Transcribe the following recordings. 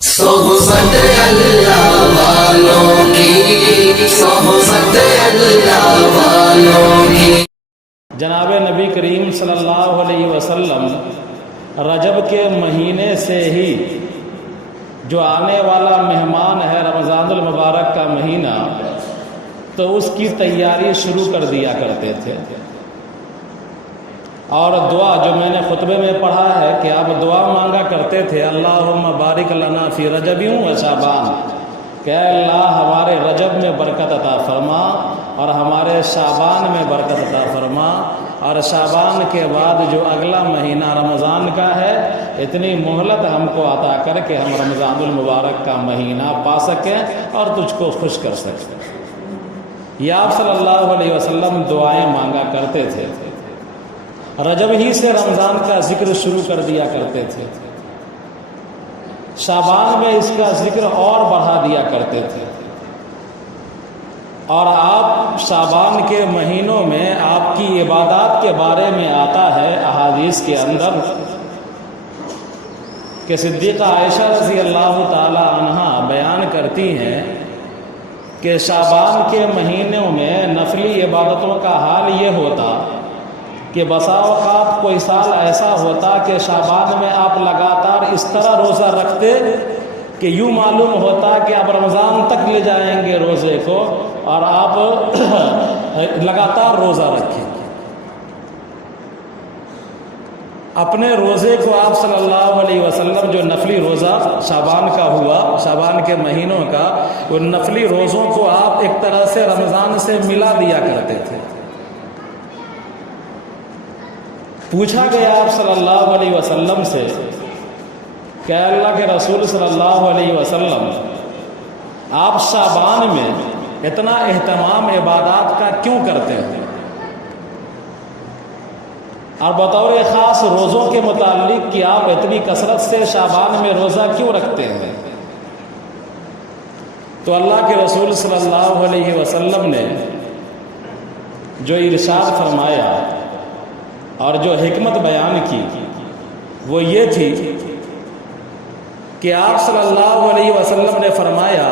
صحبت اللہ والوں کی، صحبت اللہ والوں کی۔ جناب نبی کریم صلی اللہ علیہ وسلم رجب کے مہینے سے ہی جو آنے والا مہمان ہے رمضان المبارک کا مہینہ، تو اس کی تیاری شروع کر دیا کرتے تھے۔ اور دعا جو میں نے خطبے میں پڑھا ہے کہ آپ دعا مانگا کرتے تھے، اللہم بارک لنا فی رجب و شعبان، کہ اے اللہ ہمارے رجب میں برکت عطا فرما اور ہمارے شعبان میں برکت عطا فرما، اور شعبان کے بعد جو اگلا مہینہ رمضان کا ہے اتنی مہلت ہم کو عطا کر کے ہم رمضان المبارک کا مہینہ پا سکیں اور تجھ کو خوش کر سکیں۔ یہ آپ صلی اللہ علیہ وسلم دعائیں مانگا کرتے تھے۔ رجب ہی سے رمضان کا ذکر شروع کر دیا کرتے تھے، شعبان میں اس کا ذکر اور بڑھا دیا کرتے تھے، اور آپ شعبان کے مہینوں میں آپ کی عبادات کے بارے میں آتا ہے احادیث کے اندر کہ صدیقہ عائشہ رضی اللہ تعالی عنہا بیان کرتی ہیں کہ شعبان کے مہینوں میں نفلی عبادتوں کا حال یہ ہوتا کہ بسا اوقات کوئی سال ایسا ہوتا کہ شعبان میں آپ لگاتار اس طرح روزہ رکھتے کہ یوں معلوم ہوتا کہ آپ رمضان تک لے جائیں گے روزے کو، اور آپ لگاتار روزہ رکھیں۔ اپنے روزے کو آپ صلی اللہ علیہ وسلم جو نفلی روزہ شعبان کا ہوا، شعبان کے مہینوں کا، وہ نفلی روزوں کو آپ ایک طرح سے رمضان سے ملا دیا کرتے تھے۔ پوچھا گیا آپ صلی اللہ علیہ وسلم سے کہ اللہ کے رسول صلی اللہ علیہ وسلم آپ شعبان میں اتنا اہتمام عبادات کا کیوں کرتے ہیں، اور بطور خاص روزوں کے متعلق کہ آپ اتنی کثرت سے شعبان میں روزہ کیوں رکھتے ہیں؟ تو اللہ کے رسول صلی اللہ علیہ وسلم نے جو ارشاد فرمایا اور جو حکمت بیان کی وہ یہ تھی کہ آپ صلی اللہ علیہ وسلم نے فرمایا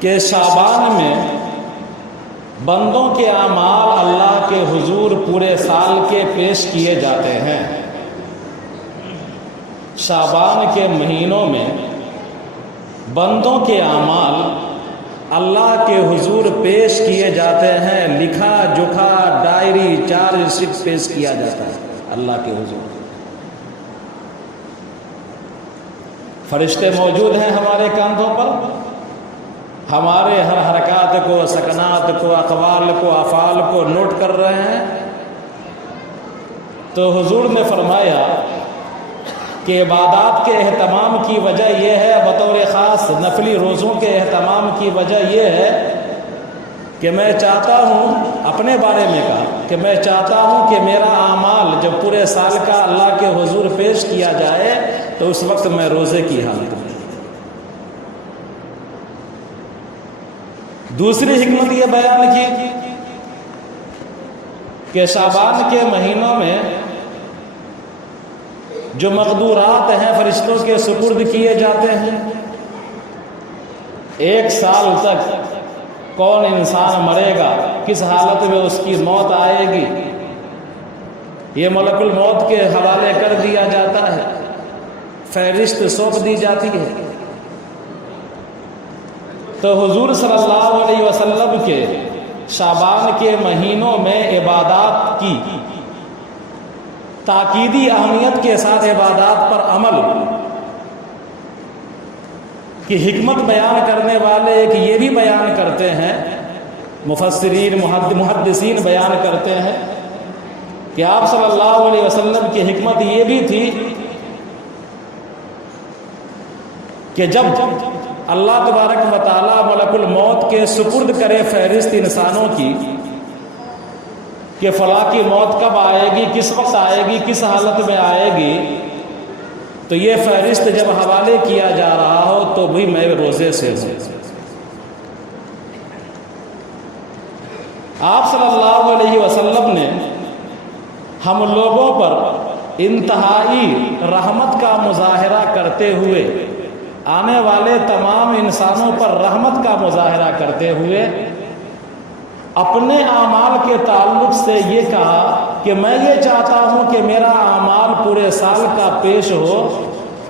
کہ شعبان میں بندوں کے اعمال اللہ کے حضور پورے سال کے پیش کیے جاتے ہیں۔ شعبان کے مہینوں میں بندوں کے اعمال اللہ کے حضور پیش کیے جاتے ہیں، لکھا جکھا ڈائری چارج شیٹ پیش کیا جاتا ہے اللہ کے حضور۔ فرشتے موجود ہیں ہمارے کاندھوں پر، ہمارے ہر حرکات کو، سکنات کو، اقوال کو، افعال کو نوٹ کر رہے ہیں۔ تو حضور نے فرمایا کہ عبادات کے اہتمام کی وجہ یہ ہے، بطور خاص نفلی روزوں کے اہتمام کی وجہ یہ ہے کہ میں چاہتا ہوں، اپنے بارے میں کہا کہ میں چاہتا ہوں کہ میرا اعمال جب پورے سال کا اللہ کے حضور پیش کیا جائے تو اس وقت میں روزے کی حالت میں۔ دوسری حکمت یہ بیان کی کہ شعبان کے مہینوں میں جو مقدورات ہیں فرشتوں کے سپرد کیے جاتے ہیں۔ ایک سال تک کون انسان مرے گا، کس حالت میں اس کی موت آئے گی، یہ ملک الموت کے حوالے کر دیا جاتا ہے، فہرست سونپ دی جاتی ہے۔ تو حضور صلی اللہ علیہ وسلم کے شعبان کے مہینوں میں عبادات کی تاکیدی اہمیت کے ساتھ عبادات پر عمل کی حکمت بیان کرنے والے ایک یہ بھی بیان کرتے ہیں، مفسرین محدثین بیان کرتے ہیں کہ آپ صلی اللہ علیہ وسلم کی حکمت یہ بھی تھی کہ جب اللہ تبارک و تعالی ملک الموت کے سپرد کرے فہرست انسانوں کی کہ فلاں کی موت کب آئے گی، کس وقت آئے گی، کس حالت میں آئے گی، تو یہ فہرست جب حوالے کیا جا رہا ہو تو بھی میں روزے سے ہوں۔ آپ صلی اللہ علیہ وسلم نے ہم لوگوں پر انتہائی رحمت کا مظاہرہ کرتے ہوئے، آنے والے تمام انسانوں پر رحمت کا مظاہرہ کرتے ہوئے اپنے اعمال کے تعلق سے یہ کہا کہ میں یہ چاہتا ہوں کہ میرا اعمال پورے سال کا پیش ہو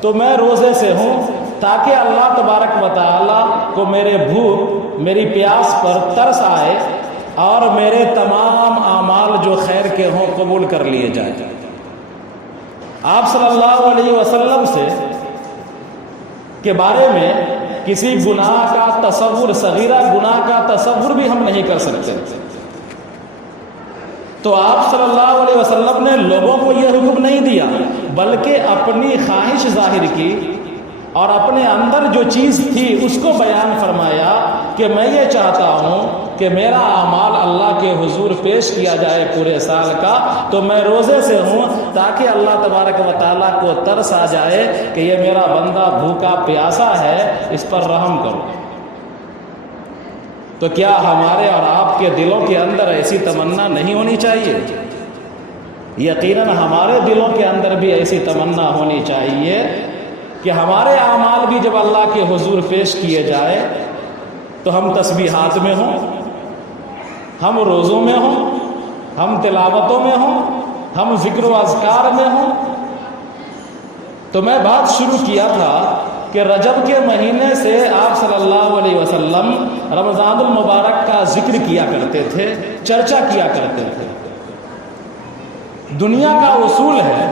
تو میں روزے سے ہوں، تاکہ اللہ تبارک و تعالیٰ کو میرے بھوک، میری پیاس پر ترس آئے اور میرے تمام اعمال جو خیر کے ہوں قبول کر لیے جائیں۔ آپ صلی اللہ علیہ وسلم سے کے بارے میں کسی گناہ کا تصور، صغیرہ گناہ کا تصور بھی ہم نہیں کر سکتے، تو آپ صلی اللہ علیہ وسلم نے لوگوں کو یہ حکم نہیں دیا، بلکہ اپنی خواہش ظاہر کی اور اپنے اندر جو چیز تھی اس کو بیان فرمایا کہ میں یہ چاہتا ہوں کہ میرا اعمال اللہ کے حضور پیش کیا جائے پورے سال کا، تو میں روزے سے ہوں تاکہ اللہ تبارک و تعالیٰ کو ترس آ جائے کہ یہ میرا بندہ بھوکا پیاسا ہے، اس پر رحم کرو۔ تو کیا ہمارے اور آپ کے دلوں کے اندر ایسی تمنا نہیں ہونی چاہیے؟ یقیناً ہمارے دلوں کے اندر بھی ایسی تمنا ہونی چاہیے کہ ہمارے اعمال بھی جب اللہ کے حضور پیش کیے جائے تو ہم تسبیحات میں ہوں، ہم روزوں میں ہوں، ہم تلاوتوں میں ہوں، ہم ذکر و اذکار میں ہوں۔ تو میں بات شروع کیا تھا کہ رجب کے مہینے سے آپ صلی اللہ علیہ وسلم رمضان المبارک کا ذکر کیا کرتے تھے، چرچا کیا کرتے تھے۔ دنیا کا اصول ہے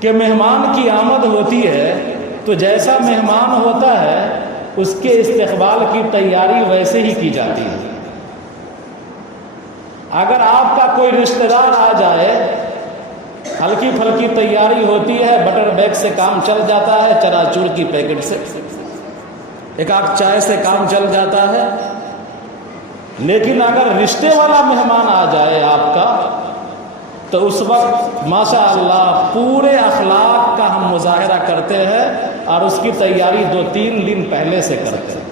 کہ مہمان کی آمد ہوتی ہے تو جیسا مہمان ہوتا ہے اس کے استقبال کی تیاری ویسے ہی کی جاتی ہے۔ اگر آپ کا کوئی رشتہ دار آ جائے، ہلکی پھلکی تیاری ہوتی ہے، بٹر بیگ سے کام چل جاتا ہے، چناچور کی پیکٹ سے، ایک آدھ چائے سے کام چل جاتا ہے۔ لیکن اگر رشتے والا مہمان آ جائے آپ کا تو اس وقت ماشاء اللہ پورے اخلاق کا ہم مظاہرہ کرتے ہیں اور اس کی تیاری 2-3 دن پہلے سے کرتے ہیں۔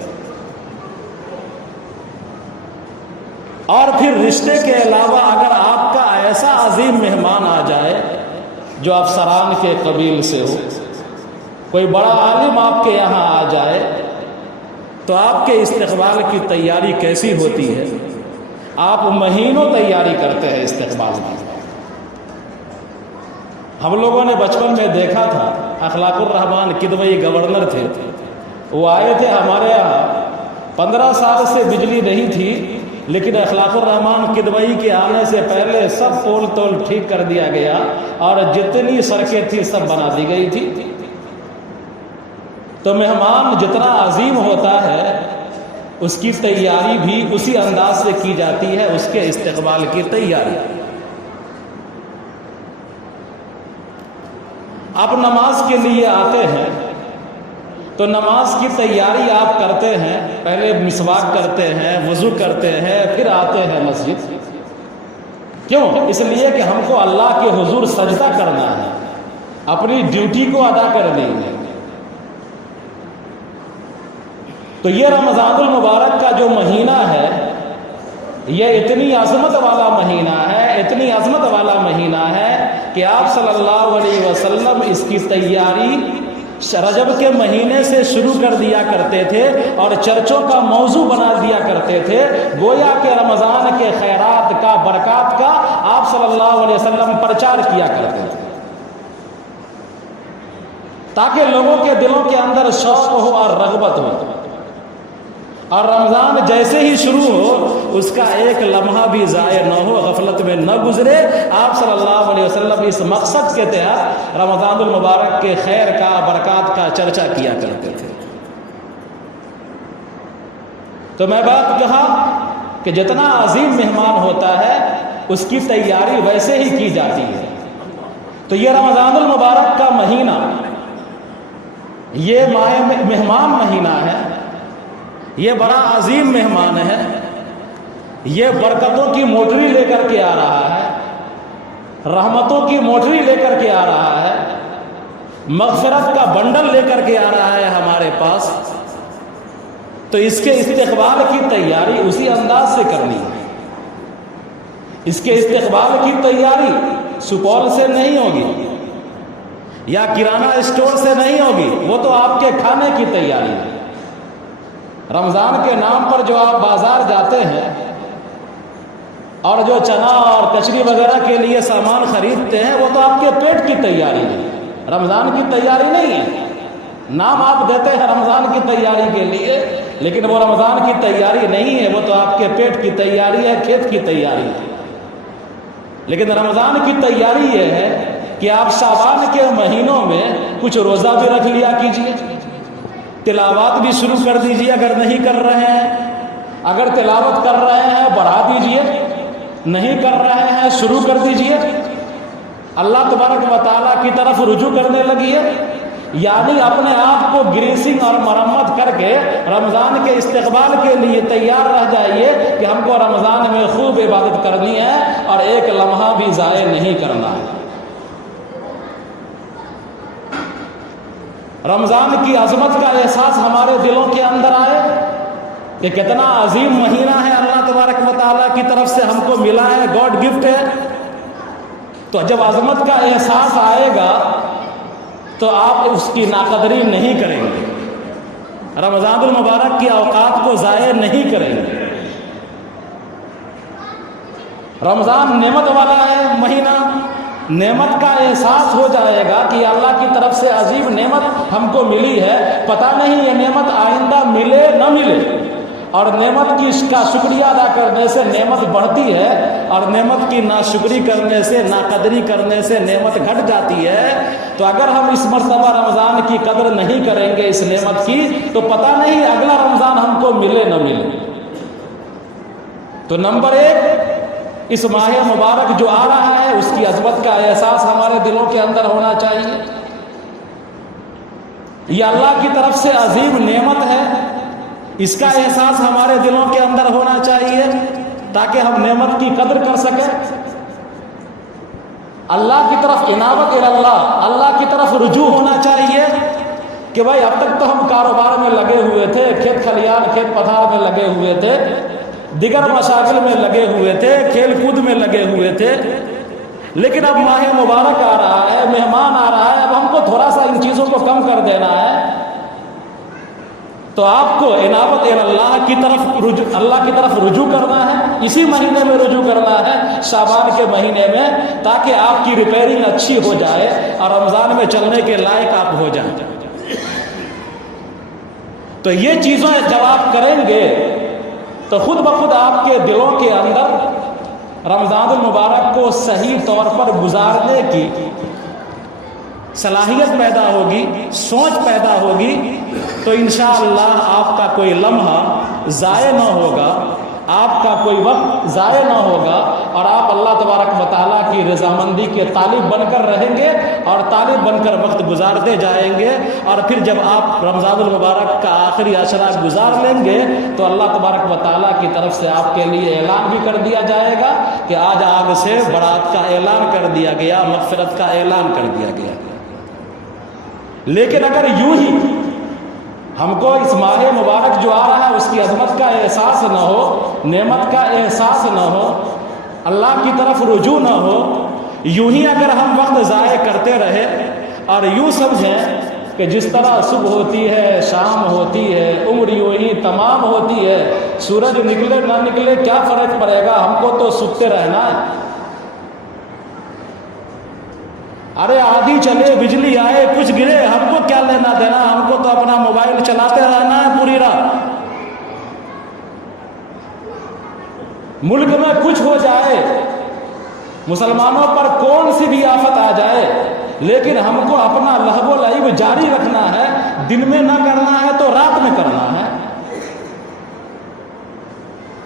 اور پھر رشتے کے علاوہ اگر آپ کا ایسا عظیم مہمان آ جائے جو افسران کے قبیل سے ہو، کوئی بڑا عالم آپ کے یہاں آ جائے تو آپ کے استقبال کی تیاری کیسی ہوتی ہے؟ آپ مہینوں تیاری کرتے ہیں استقبال کی۔ ہم لوگوں نے بچپن میں دیکھا تھا، اخلاق الرحمان کدوئی گورنر تھے، وہ آئے تھے ہمارے یہاں، 15 سال سے بجلی نہیں تھی، لیکن اخلاق الرحمان کدوئی کے آنے سے پہلے سب پول تول ٹھیک کر دیا گیا اور جتنی سڑکیں تھی سب بنا دی گئی تھی۔ تو مہمان جتنا عظیم ہوتا ہے اس کی تیاری بھی اسی انداز سے کی جاتی ہے، اس کے استقبال کی تیاری۔ آپ نماز کے لیے آتے ہیں تو نماز کی تیاری آپ کرتے ہیں، پہلے مسواک کرتے ہیں، وضو کرتے ہیں، پھر آتے ہیں مسجد۔ کیوں؟ اس لیے کہ ہم کو اللہ کے حضور سجدہ کرنا ہے، اپنی ڈیوٹی کو ادا کرنی ہے۔ تو یہ رمضان المبارک کا جو مہینہ ہے یہ اتنی عظمت والا مہینہ ہے، اتنی عظمت والا مہینہ ہے کہ آپ صلی اللہ علیہ وسلم اس کی تیاری رجب کے مہینے سے شروع کر دیا کرتے تھے اور چرچوں کا موضوع بنا دیا کرتے تھے، گویا کہ رمضان کے خیرات کا، برکات کا آپ صلی اللہ علیہ وسلم پرچار کیا کرتے تھے تاکہ لوگوں کے دلوں کے اندر شوق ہو اور رغبت ہو، اور رمضان جیسے ہی شروع ہو اس کا ایک لمحہ بھی ضائع نہ ہو، غفلت میں نہ گزرے۔ آپ صلی اللہ علیہ وسلم اس مقصد کے تحت رمضان المبارک کے خیر کا، برکات کا چرچا کیا کرتے تھے۔ تو میں بات کہا کہ جتنا عظیم مہمان ہوتا ہے اس کی تیاری ویسے ہی کی جاتی ہے۔ تو یہ رمضان المبارک کا مہینہ یہ ماہ مہمان مہینہ ہے، یہ بڑا عظیم مہمان ہے، یہ برکتوں کی موٹری لے کر کے آ رہا ہے، رحمتوں کی موٹری لے کر کے آ رہا ہے، مغفرت کا بنڈل لے کر کے آ رہا ہے ہمارے پاس۔ تو اس کے استقبال کی تیاری اسی انداز سے کرنی ہے، اس کے استقبال کی تیاری سپول سے نہیں ہوگی یا کرانہ اسٹور سے نہیں ہوگی، وہ تو آپ کے کھانے کی تیاری ہے۔ رمضان کے نام پر جو آپ بازار جاتے ہیں اور جو چنا اور کچری وغیرہ کے لیے سامان خریدتے ہیں، وہ تو آپ کے پیٹ کی تیاری ہے، رمضان کی تیاری نہیں ہے۔ نام آپ دیتے ہیں رمضان کی تیاری کے لیے، لیکن وہ رمضان کی تیاری نہیں ہے، وہ تو آپ کے پیٹ کی تیاری ہے، کھیت کی تیاری ہے۔ لیکن رمضان کی تیاری یہ ہے کہ آپ شعبان کے مہینوں میں کچھ روزہ بھی رکھ لیا کیجئے، تلاوت بھی شروع کر دیجئے اگر نہیں کر رہے ہیں، اگر تلاوت کر رہے ہیں بڑھا دیجئے، نہیں کر رہے ہیں شروع کر دیجئے، اللہ تبارک و تعالیٰ کی طرف رجوع کرنے لگیے، یعنی اپنے آپ کو گریسنگ اور مرمت کر کے رمضان کے استقبال کے لیے تیار رہ جائیے کہ ہم کو رمضان میں خوب عبادت کرنی ہے اور ایک لمحہ بھی ضائع نہیں کرنا ہے۔ رمضان کی عظمت کا احساس ہمارے دلوں کے اندر آئے کہ کتنا عظیم مہینہ ہے، اللہ تبارک و تعالیٰ کی طرف سے ہم کو ملا ہے، گاڈ گفٹ ہے۔ تو جب عظمت کا احساس آئے گا تو آپ اس کی ناقدری نہیں کریں گے، رمضان المبارک کی اوقات کو ضائع نہیں کریں گے۔ رمضان نعمت والا ہے مہینہ، نعمت کا احساس ہو جائے گا کہ اللہ کی طرف سے عظیم نعمت ہم کو ملی ہے، پتہ نہیں یہ نعمت آئندہ ملے نہ ملے، اور نعمت کی کا شکریہ ادا کرنے سے نعمت بڑھتی ہے، اور نعمت کی ناشکری کرنے سے، ناقدری کرنے سے نعمت گھٹ جاتی ہے۔ تو اگر ہم اس مرتبہ رمضان کی قدر نہیں کریں گے اس نعمت کی، تو پتہ نہیں اگلا رمضان ہم کو ملے نہ ملے۔ تو نمبر ایک، اس ماہ مبارک جو آ رہا ہے اس کی عظمت کا احساس ہمارے دلوں کے اندر ہونا چاہیے۔ یہ اللہ کی طرف سے عظیم نعمت ہے، اس کا احساس ہمارے دلوں کے اندر ہونا چاہیے تاکہ ہم نعمت کی قدر کر سکیں۔ اللہ کی طرف انابت اللہ، اللہ کی طرف رجوع ہونا چاہیے کہ بھائی اب تک تو ہم کاروبار میں لگے ہوئے تھے، کھیت کھلیان کھیت پتھار میں لگے ہوئے تھے، دیگر مشاغل میں لگے ہوئے تھے، کھیل کود میں لگے ہوئے تھے، لیکن اب ماہ مبارک آ رہا ہے، مہمان آ رہا ہے، اب ہم کو تھوڑا سا ان چیزوں کو کم کر دینا ہے۔ تو آپ کو انابت اللہ کی طرف رجوع کرنا ہے، اسی مہینے میں رجوع کرنا ہے، شعبان کے مہینے میں، تاکہ آپ کی ریپیئرنگ اچھی ہو جائے اور رمضان میں چلنے کے لائق آپ ہو جائیں۔ تو یہ چیزیں جب آپ کریں گے تو خود بخود آپ کے دلوں کے اندر رمضان المبارک کو صحیح طور پر گزارنے کی صلاحیت پیدا ہوگی، سوچ پیدا ہوگی، تو انشاءاللہ آپ کا کوئی لمحہ ضائع نہ ہوگا، آپ کا کوئی وقت ضائع نہ ہوگا، اور آپ اللہ تبارک و تعالیٰ کی رضامندی کے طالب بن کر رہیں گے اور طالب بن کر وقت گزارتے جائیں گے۔ اور پھر جب آپ رمضان المبارک کا آخری عشرہ گزار لیں گے تو اللہ تبارک و تعالیٰ کی طرف سے آپ کے لیے اعلان بھی کر دیا جائے گا کہ آج آگ سے برات کا اعلان کر دیا گیا، مغفرت کا اعلان کر دیا گیا۔ لیکن اگر یوں ہی ہم کو اس ماہ مبارک جو آ رہا ہے اس کی عظمت کا احساس نہ ہو، نعمت کا احساس نہ ہو، اللہ کی طرف رجوع نہ ہو، یوں ہی اگر ہم وقت ضائع کرتے رہے اور یوں سمجھیں کہ جس طرح صبح ہوتی ہے، شام ہوتی ہے، عمر یوں ہی تمام ہوتی ہے، سورج نکلے نہ نکلے کیا فرق پڑے گا، ہم کو تو سوتے رہنا ہے۔ ارے آدھی چلے، بجلی آئے، کچھ گرے، ہم کو کیا لینا دینا، ہم کو تو اپنا موبائل چلاتے رہنا ہے پوری رات۔ ملک میں کچھ ہو جائے، مسلمانوں پر کون سی بھی آفت آ جائے، لیکن ہم کو اپنا لہو و لعب جاری رکھنا ہے، دن میں نہ کرنا ہے تو رات میں کرنا ہے۔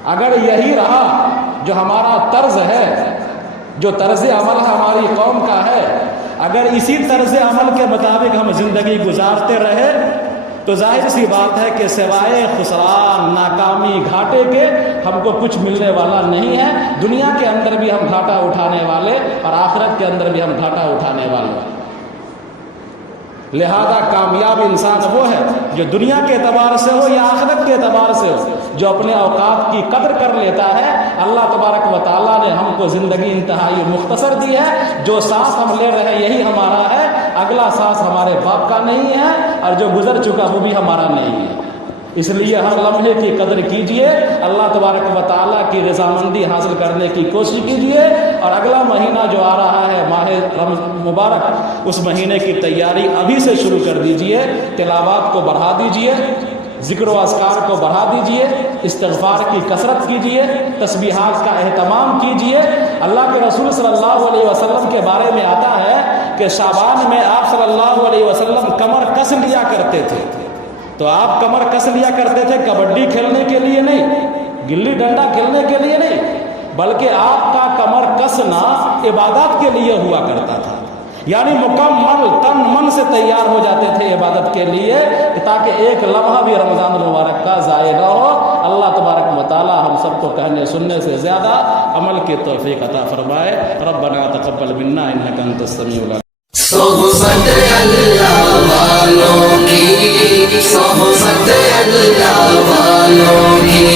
اگر یہی رہا جو ہمارا طرز ہے، جو طرز عمل ہماری قوم کا ہے، اگر اسی طرز عمل کے مطابق ہم زندگی گزارتے رہے تو ظاہر سی بات ہے کہ سوائے خسران، ناکامی، گھاٹے کے ہم کو کچھ ملنے والا نہیں ہے۔ دنیا کے اندر بھی ہم گھاٹا اٹھانے والے اور آخرت کے اندر بھی ہم گھاٹا اٹھانے والے۔ لہذا کامیاب انسان وہ ہے جو دنیا کے اعتبار سے ہو یا آخرت کے اعتبار سے ہو، جو اپنے اوقات کی قدر کر لیتا ہے، اللہ تبارک و تعالیٰ نے ہم کو زندگی انتہائی مختصر دی ہے. جو سانس ہم لے رہے ہیں یہی ہمارا ہے، اگلا سانس ہمارے باپ کا نہیں ہے، اور جو گزر چکا وہ بھی ہمارا نہیں ہے. اس لیے ہر لمحے کی قدر کیجئے، اللہ تبارک و تعالیٰ کی رضامندی حاصل کرنے کی کوشش کیجئے، اور اگلا مہینہ جو آ رہا ہے ماہ مبارک، اس مہینے کی تیاری ابھی سے شروع کر دیجئے. تلاوات کو بڑھا دیجئے، ذکر و اذکار کو بڑھا دیجئے، استغفار کی کثرت کیجئے، تسبیحات کا اہتمام کیجئے. اللہ کے رسول صلی اللہ علیہ وسلم کے بارے میں آتا ہے کہ شعبان میں آپ صلی اللہ علیہ وسلم کمر کس لیا کرتے تھے. تو آپ کمر کس لیا کرتے تھے کبڈی کھیلنے کے لیے نہیں، گلی ڈنڈا کھیلنے کے لیے نہیں، بلکہ آپ کا کمر کسنا عبادات کے لیے ہوا کرتا تھا. یعنی مکمل تن من سے تیار ہو جاتے تھے عبادت کے لیے، تاکہ ایک لمحہ بھی رمضان المبارک کا ضائع نہ ہو. اللہ تبارک و تعالی ہم سب کو کہنے سننے سے زیادہ عمل کی توفیق عطا فرمائے. ربنا تقبل منا انک انت السمیع العلیم. صحبت اللہ والوں کی، صحبت اللہ والوں کی.